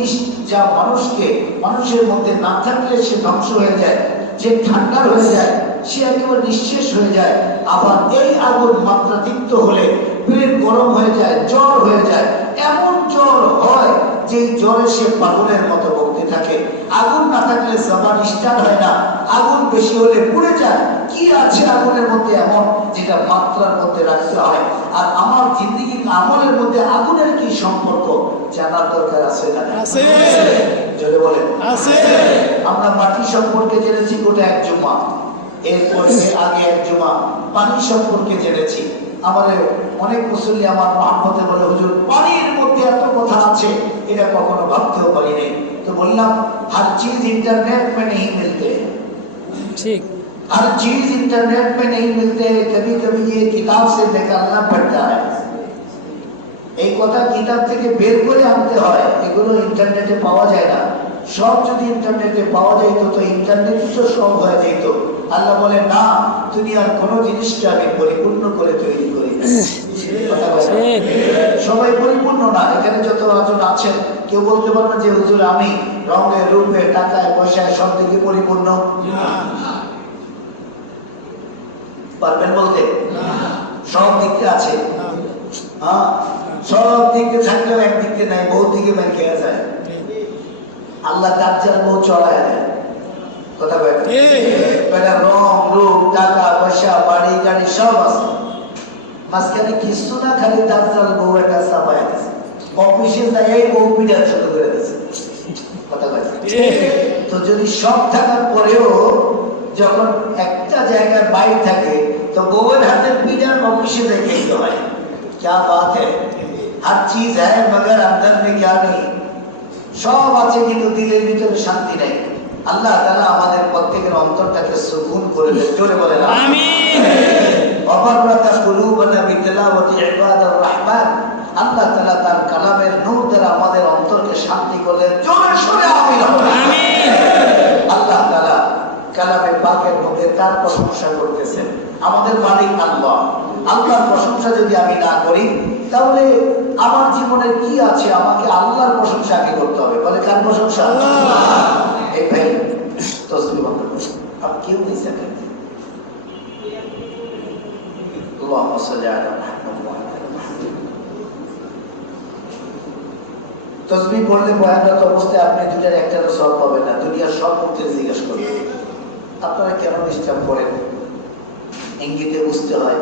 জিনিস যা মানুষের মধ্যে না থাকলে সে ধ্বংস হয়ে যায়, যে ঠান্ডা হয়ে যায়, সে একেবারে নিঃশেষ হয়ে যায়। আবার এই আগুন মাত্রাতিরিক্ত হলে পেট গরম হয়ে যায়, জ্বর হয়ে যায়। এমন জ্বর হয় যে জ্বরে সে পাগলের মতো বকতে থাকে। আগুন না থাকলে জবান স্টার্ট হয় না, আগুন বেশি হলে পুড়ে যায়। কি আছে আগুনের মধ্যে এমন যেটা মাত্রার মধ্যে রাখতে হয়? আর আমার জিন্দেগির আমলের মধ্যে আগুনের কি সম্পর্ক জানার দরকার আছে না? আছে। জোরে বলেন আছে। আমরা মাটি সম্পর্কে জেনেছি গোটা এক জুমা, এরপরে আগে এক জুমা পানি সম্পর্কে জেনেছি। আমাদের অনেক মুসল্লি আমার মহব্বতে বলে, হুজুর পানির মধ্যে এত কথা আছে, এটা কখনো ভাবতেও পারি নাই। তো বললাম, हर चीज इंटरनेट में नहीं मिलते, ठीक, हर चीज इंटरनेट में नहीं मिलते, कभी कभी ये किताब से निकालना पड़ता है। এই কথা কিতাব থেকে বের করে আনতে হয়, এগুলো ইন্টারনেটে পাওয়া যায় না। সব যদি ইন্টারনেটে পাওয়া যেত তো ইন্টারনেট তো সব হয়ে যেত। আল্লাহ বলে, না, দুনিয়ার কোনো জিনিসকে আমি পরিপূর্ণ করে তৈরি করি। সবাই পরিপূর্ণ না। এখানে যত জন আছেন কেউ বলতে পারবে যে হুজুর আমি রঙে রূপে টাকায় পয়সায় সব দিকে পরিপূর্ণ, পারবেন বলতে? সব দিকে আছে, হ্যাঁ, সব দিকে থাকলেও একদিকে নাই, বহু দিকে বের খেয়ে যায়। আল্লাহ তাজ্জাল বহু চড়ায় দেয়, কথা বলে রং রূপ টাকা পয়সা বাড়ি গাড়ি সব আছে, মাঝখানে কিছু না, খালি দাজ্জাল বউ একটা চাপায় গেছে। অফিসে যাই বউ পিঠা শুরু করে দিয়েছে, কথা বলে। তো যদি সব থাকার পরেও যখন একটা জায়গায় বাইরে থাকে তো বউয়ের হাতের পিঠা অফিসে যাই খেতে হয়। क्या बात है, हर चीज है मगर अंदर में क्या नहीं। সব আছে কিন্তু দিলের ভিতরে শান্তি নাই। আল্লাহ তাআলা আমাদের প্রত্যেকের অন্তরটাকে সুকুন করে দেন, জোরে বলেন আমিন। ওয়াবারাকা কুলুবানা বিতিলাওয়াতি ইবাদার রহমান। আল্লাহ তাআলা তার কালামের নূর দ্বারা আমাদের অন্তরকে শান্তি করে দেন, জোরে সরে আমিন আমিন। আল্লাহ তাআলা কালামে পাকের মধ্যে তার প্রশংসা করতেছেন। আমাদের মালিক আল্লাহ, আল্লাহর প্রশংসা যদি আমি না করি তাহলে আমার জীবনে কি আছে? আমাকে আল্লাহর প্রশংসা আগে করতে হবে। বলে কার প্রশংসা? এই ভাই তসবিহ বন্ধ করুন, आप क्यों नहीं सकते? اللهم صل على محمد وعلى آل محمد। তসবিহ পড়লে বয়ানরত অবস্থায় আপনি দুটার একটারও সওয়াব পাবেন না। দুনিয়ার সব মুখে জিজ্ঞাসা করবেন আপনারা কেন ডিস্টার্ব করেন, ইঙ্গিতে বুঝতে হয়।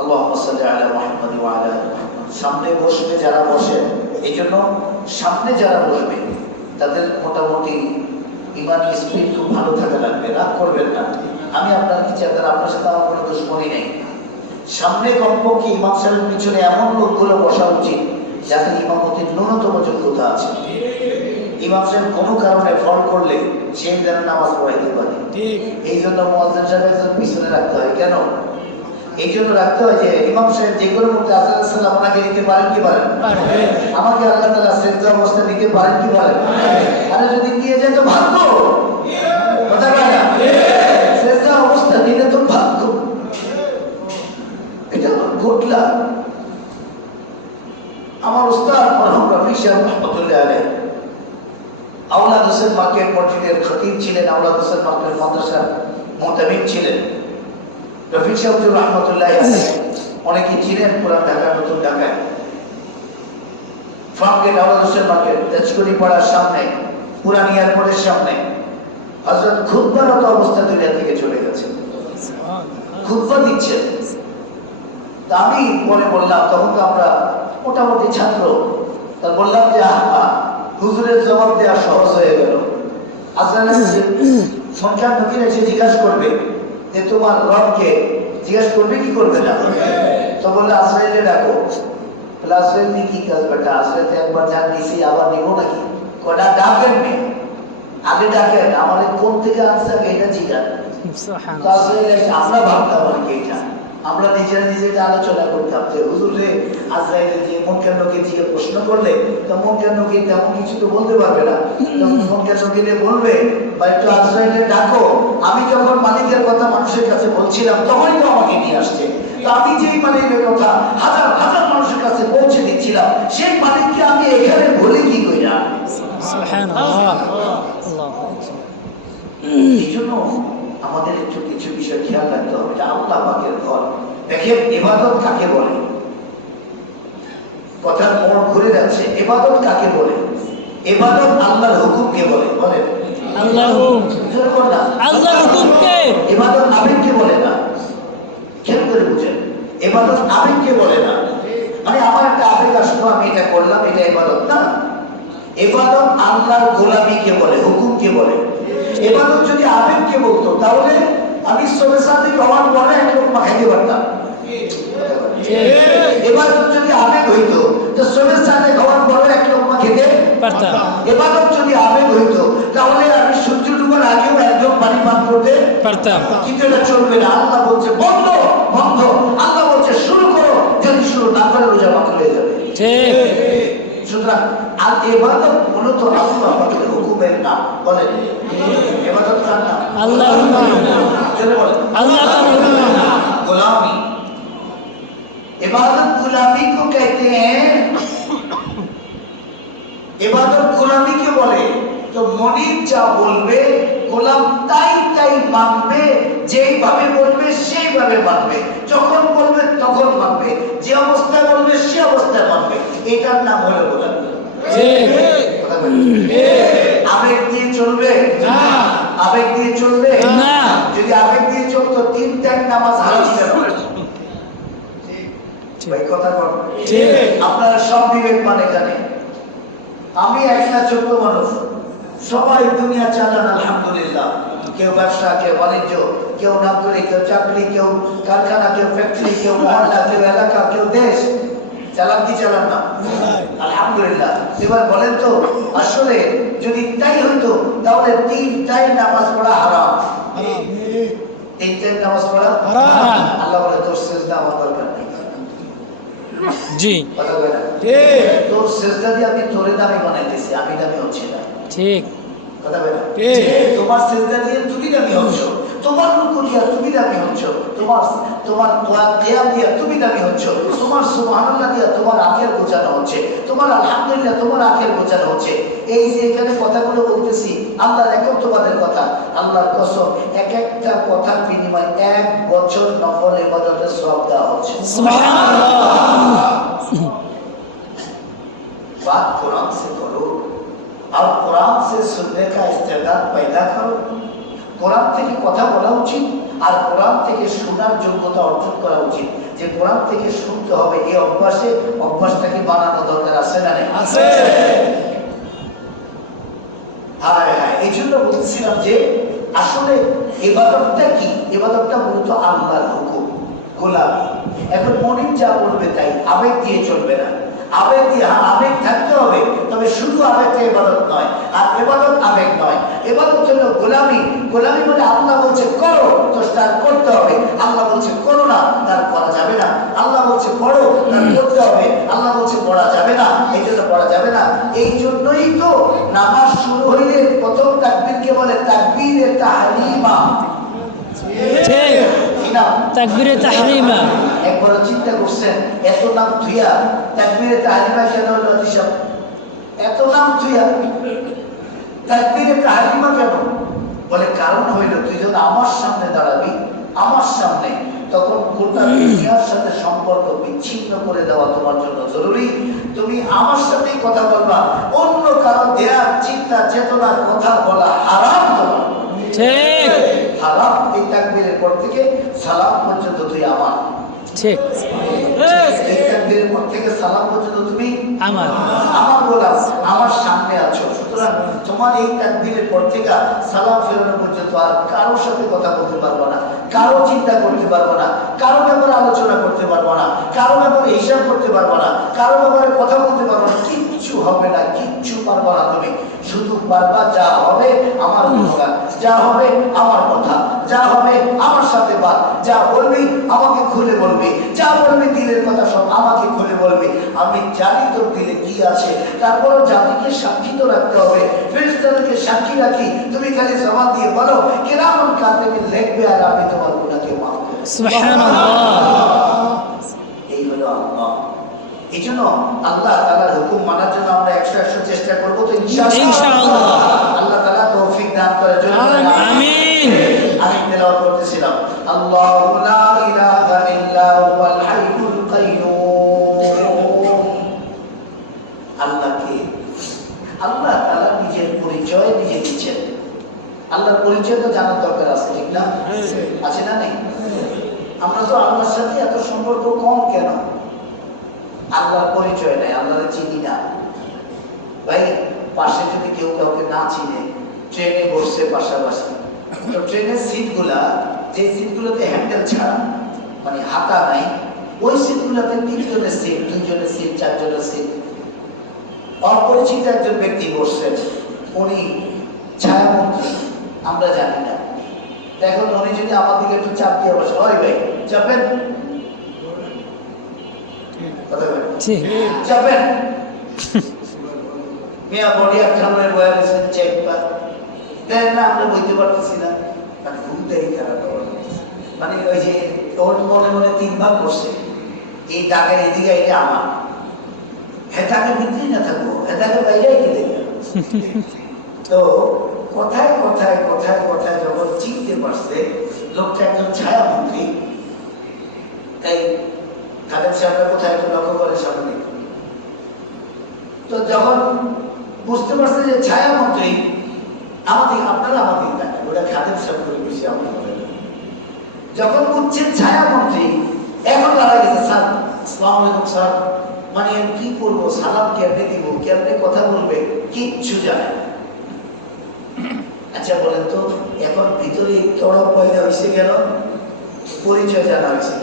আল্লাহুম্মা সাল্লি আলা মুহাম্মাদ ওয়া আলা আলি মুহাম্মাদ। সামনে বসবে যারা বসেন, এই জন্য সামনে যারা বসবে তাদের মোটামুটি ইমানি স্পিড খুব ভালো থাকা লাগবে, রাগ করবেন না। আমি আপনার বিচারদার, আপনার সাথে আমার কোনো দুশ্মনী নেই। সামনে কমপক্ষে ইমাম সাহেবের পিছনে এমন লোকগুলো বসা উচিত যাদের ইমামতির ন্যূনতম যোগ্যতা আছে। ইমাম সাহেব কোনো কারণে ফল করলে সে যেন নামাজ পড়াইতে পারে। এই জন্য মুয়াজ্জিন সাহেবের পিছনে রাখতে হয়। কেন? এই জন্য রাখতে হয় যে ইমাম সাহেব যে কোনো মুহূর্তে আল্লাহ সাল্লাম আপনাকে নিতে পারেন কি পারেন? আমাকে আল্লাহ তাআলা সেজদা অবস্থা নিতে পারেন কি পারেন? আরে যদি নিয়ে যায় তো ভাগ্য, কথা বলে না, সেজদা অবস্থা নিলে তো ভাগ্য। এটা ঘটলা আমার উস্তাদ মরহুম রফি সাহেব রহমাতুল্লাহ আলাইহি আওলাদ হোসেন মার্কেট মসজিদের খতিব ছিলেন, আওলাদ হোসেন মার্কেট মাদ্রাসার মুতামিম ছিলেন। রফিক সাহেব রহমাতুল্লাহ আলাইহি অনেকে চিনেন পুরান ঢাকা, নতুন ঢাকায় ফার্মগেট আওলাদ হোসেন মার্কেট তেজকুড়ি পাড়ার সামনে, পুরান এয়ারপোর্টের সামনে হযরত খুতবারত অবস্থা দুনিয়া থেকে চলে গেছে, খুতবা দিচ্ছেন। তা আমি মনে বললাম, তখন তো আমরা মোটামুটি ছাত্র, তা বললাম যে হুজুরের জবাব দেওয়া সহজ হয়ে গেল। আজরাইল সন্তান নবীর এসে জিজ্ঞাসা করবে যে তোমার রবকে, জিজ্ঞাসা করবে কি করবে না? তো বললে আজরাইলে ডাকো। বলে আজরাইল নিয়ে কি কাজ বেটা, আজরাইল তো একবার যা নিছি আবার নিবো নাকি? কটা ডাকেন নি, আগে ডাকেন, আমাদের কোন থেকে আনছে এটা জিজ্ঞাসা। তো আজরাইল আমরা ভাবতাম আর কি, এটা আমরা নিজেরা নিজেরা আলোচনা করতাম যে হুজুরে আজরাইলের যে মুনকার নকির দিকে প্রশ্ন করলে তো মুনকার নকির তেমন কিছু তো বলতে পারবে না। মুনকার নকিরে বলবে বা একটু আজরাইলে ডাকো। আমি যখন মালিকের কথা মানুষের কাছে বলছিলাম তখনই তো আমাকে নিয়ে আসছে। তো আমি যেই মালিকের কথা হাজার হাজার মানুষের কাছে পৌঁছে দিচ্ছিলাম, সেই মালিককে আমি এখানে বলে কি কইরা সুবহানাল্লাহ। এই জন্য আমাদের একটু কিছু বিষয় খেয়াল রাখতে হবে যে আল্লাহ পাকের ঘর। দেখেন ইবাদত কাকে বলে, কথার মোড় ঘুরে যাচ্ছে। ইবাদত কাকে বলে? ইবাদত আল্লাহর হুকুমকে বলে। বলেন আল্লাহর হুকুম, আল্লাহর হুকুমকে। ইবাদত আবেগকে বলে না। খেয়াল করে বুঝেন, ইবাদত আবেগকে বলে না। মানে আমার একটা আবেগ আসলো, আমি এটা করলাম, এটা ইবাদত না। ইবাদত আল্লাহর গোলামীকে বলে, হুকুমকে বলে। ইবাদত যদি আবেগকে বলতো তাহলে আমি সবে সাথে খাওয়ার পরে এক লোকমা খাইতে পারতাম। ইবাদত যদি আবেগ হইতো তো সবে সাথে খাওয়ার পরে এক লোকমা খেতে পারতাম। ইবাদত যদি আবেগ হইতো তাহলে আমি সূর্য ডুবার আগেও একজন পানি পান করতে পারতাম। কিন্তু এটা চলবে না। আল্লাহ বলছে বন্ধ, বন্ধ। আল্লাহ বলছে শুরু করো, যদি শুরু না করে রোজা বাতিল হয়ে যাবে। ঠিক। সুতরাং আর ইবাদত মূলত আল্লাহ পাকের হুকুমের নাম। বলেন ইবাদত কার নাম? আল্লাহর হুকুম। জোরে বলেন আল্লাহ তাআলার হুকুম। गुलामी। इबादत गुलामी को कहते हैं। इबादत गुलामी के बोले तो মনিব যা বলবে গোলাম তাই তাই মানবে, যেইভাবে বলবে সেইভাবে মানবে, যখন বলবে তখন মানবে, যে অবস্থায় বলবে সে অবস্থায় মানবে। এটার নাম হলো গোলামি। আবেগ দিয়ে চলবে না, আবেগ দিয়ে চলবে না। যদি আবেগ দিয়ে চলতো 3 টাইম নামাজ হারাম ছিল। ভাই কথা বল, আপনারা সব বিবেক মানে জানেন। আমি একটা ছোট্ট মানুষ, সবাই দুনিয়া চালান আলহামদুলিল্লাহ। কেউ ব্যবসা, কেউ বাণিজ্য, কেউ নকরি, কেউ চাকরি, কেউ কারখানা, কেউ ফ্যাক্টরি, কেউ মহল্লা, কেউ এলাকা, কেউ দেশ। চালান কি চালান না? আলহামদুলিল্লাহ। এবার বলেন তো আসলে যদি তাই হইতো তাহলে 3 টাইম নামাজ পড়া হারাম। 3 টাইম নামাজ পড়া হারাম। আল্লাহ বলে তোর সিজদা আমার দরকার নেই। জি কথা বলে তোর সিজদা দিয়ে আমি তোরে দামি বানাইতেছি, আমি দামি হচ্ছি না। ঠিক। কথা বলে তোমার সিজদা দিয়ে তুমি দামি হচ্ছ, তোমার রুকু দিয়া তুমি দামি হচ্ছ, তোমার তোমার কিয়াম দিয়া তুমি দামি হচ্ছ, তোমার সুবহানাল্লাহ দিয়া তোমার আখের গোছানো হচ্ছে, তোমার আলহামদুলিল্লাহ তোমার আখের গোছানো হচ্ছে। এই যে এখানে কথাগুলো বলতেছি আল্লাহর একত্ববাদের কথা, আল্লাহর কসম এক একটা কথার বিনিময়ে 1 বছর নফল ইবাদতের সওয়াব দেওয়া হচ্ছে। সুবহানাল্লাহ। बात कुरान से करो और कुरान से सुनने का इस्तेदाद पैदा करो। কোরআন থেকে কথা বলা উচিত আর কোরআন থেকে শোনার যোগ্যতা অর্জন করা উচিত। যে কোরআন থেকে শুনতে হবে এই অভ্যাসটাকে বানানো দরকার আছে না নেই? আছে। হ্যাঁ হ্যাঁ, এই জন্য বলছিলাম যে আসলে ইবাদতটা কি? ইবাদতটা মূলত আল্লাহর হুকুম, গোলামি। এখন মনিব যা বলবে তাই, আবেগ দিয়ে চলবে না। আবেগ দিয়ে, হ্যাঁ আবেগ থাকতে হবে, তবে শুধু আবেগটা ইবাদত নয়, আর ইবাদত আবেগ নয়। ইবাদত হলো গোলামি। গোলামি বলে আল্লাহ বলছে করো তো তার করতে হবে, আল্লাহ বলছে করো না তার করা যাবে না। আল্লাহ বলছে পড়ো তার করতে হবে, আল্লাহ বলছে পড়া যাবে না, এই জন্য পড়া যাবে না। এই জন্যই তো নামাজ শুরু হইলে প্রথম তাকবীরকে বলে তাকবীরে তাহরিমা। ঠিক। তাকবীরে তাহরিমা। একবার চিন্তা করছেন এত নাম থুইয়া তাকবীরে তাহরিমা কেন হলো? দিশা এত নাম থুইয়া তাকবীরে তাহরিমা কেন বলে? কারণ হইল তুই যখন আমার সামনে দাঁড়াবি, আমার সামনে, তখন গোটা দুনিয়ার সাথে সম্পর্ক বিচ্ছিন্ন করে দেওয়া তোমার জন্য জরুরি। তুমি আমার সাথেই কথা বলবা, অন্য কারো দেয়ার চিন্তা চেতনার কথা বলা হারাম তোমার। ঠিক। হারাম। এই তাকবীরের পর থেকে সালাম পর্যন্ত তুই আমার। ঠিক। এই তাকবীরের পর থেকে সালাম পর্যন্ত তুমি আমার। আমার গোলাম, আমার সামনে আছো। সুতরাং তোমার এই তাকবীরের পর থেকে সালাম ফেরানো পর্যন্ত আর কারোর সাথে কথা বলতে পারবো না, কারো চিন্তা করতে পারবো না, কারো ব্যাপারে আলোচনা করতে পারবো না, কারো ব্যাপারে হিসাব করতে পারবো না, কারো ব্যাপারে কথা বলতে পারবো না। কিচ্ছু হবে না, কিচ্ছু পারবো না তুমি। শুধু পারবা যা হবে আমার গুণগান, যা হবে আমার কথা, যা হবে আমার সাথে বাদ, যা বলবি আমাকে খুলে বলবি, যা বলবি দিলের কথা সব আমাকে খুলে বলবি। আমি জানি তোর দিলে কি আছে, তারপরও জাতিকে সাক্ষী তো রাখতে হবে, ফেরেশতাদেরকে সাক্ষী রাখি। তুমি খালি জবান দিয়ে বলো কিরামান কাতিবিন লিখবে আর আমি তোমার গুনাহকে মাফ করব। সুবহানাল্লাহ। এই হলো আল্লাহ। এই জন্য আল্লাহ তাআলার হুকুম মানার জন্য আমরা 100 চেষ্টা করবো তো ইনশাআল্লাহ। আল্লাহ তাআলা তৌফিক দান করে। আমিন। আমি তেলাওয়াত করতেছিলাম, আল্লাহু লা ইলাহা ইল্লা হুয়াল হাইয়ুল কাইয়্যুম। আল্লাহ কে? আল্লাহ তাআলা নিজের পরিচয় নিজে দিচ্ছেন। আল্লাহর পরিচয় তো জানার দরকার আছে, ঠিক না? আছে না নেই? আমরা তো আল্লাহর সাথে এত সম্পর্ক কম কেন? আল্লাহর পরিচয় নাই, আল্লাহর চিনি না। ভাই, পাশে যদি কেউ কাউকে না চিনে, ট্রেনে বসছে পাশাপাশি, তো ট্রেনের সিটগুলা, যে সিটগুলোতে হ্যান্ডেল ছাড়া, মানে হাতা নাই, ওই সিটগুলোতে 3 জনের সিট, 2 জনের সিট, 4 জনের সিট। অপরিচিত একজন ব্যক্তি বসছেন, উনি ছায়ামন্ত্রী, আমরা জানি না। দেখুন, উনি যদি আমার দিকে একটু চাপ দিয়ে বসে, ওই ভাই চাপেন, কথা বলেন, ঠিক। চাপেন, মিয়া বডি একখানের বয়া গেছেন, চেক পা দেন না, আমরা বইতে পারতেছি না, মানে ঘুম দেরি খারাপ। মানে ওই যে ওর মনে মনে 3 ভাগ করছে, এই দাগের এদিকে এটা আমার, হেতাকের ভিতরেই না থাকবো, হেতাকের বাইরেই গেলে। তো কথায় কথায় কথায় কথায় যখন চিনতে পারছে লোকটা একজন ছায়ামন্ত্রী, তাই খালেদ সাহেবরা কোথায় একটু লক্ষ্য করে সামনে, তো যখন বুঝতে পারছে যে ছায়ামন্ত্রী আমাদের, আপনারা আমাদের থাকে, ওরা খালেদ সাহেব করে বেশি আমরা বলেন, যখন বুঝছেন ছায়ামন্ত্রী, এখন দাঁড়া গেছে, স্যার আসসালামু আলাইকুম স্যার, মানে কি করবো, সালাম কেমনে দিব, কেমনে কথা বলবে, কিচ্ছু জানে না। আচ্ছা বলেন তো, এখন ভিতরে তড়প পয়দা হয়েছে কেন? পরিচয় জানা হয়েছে।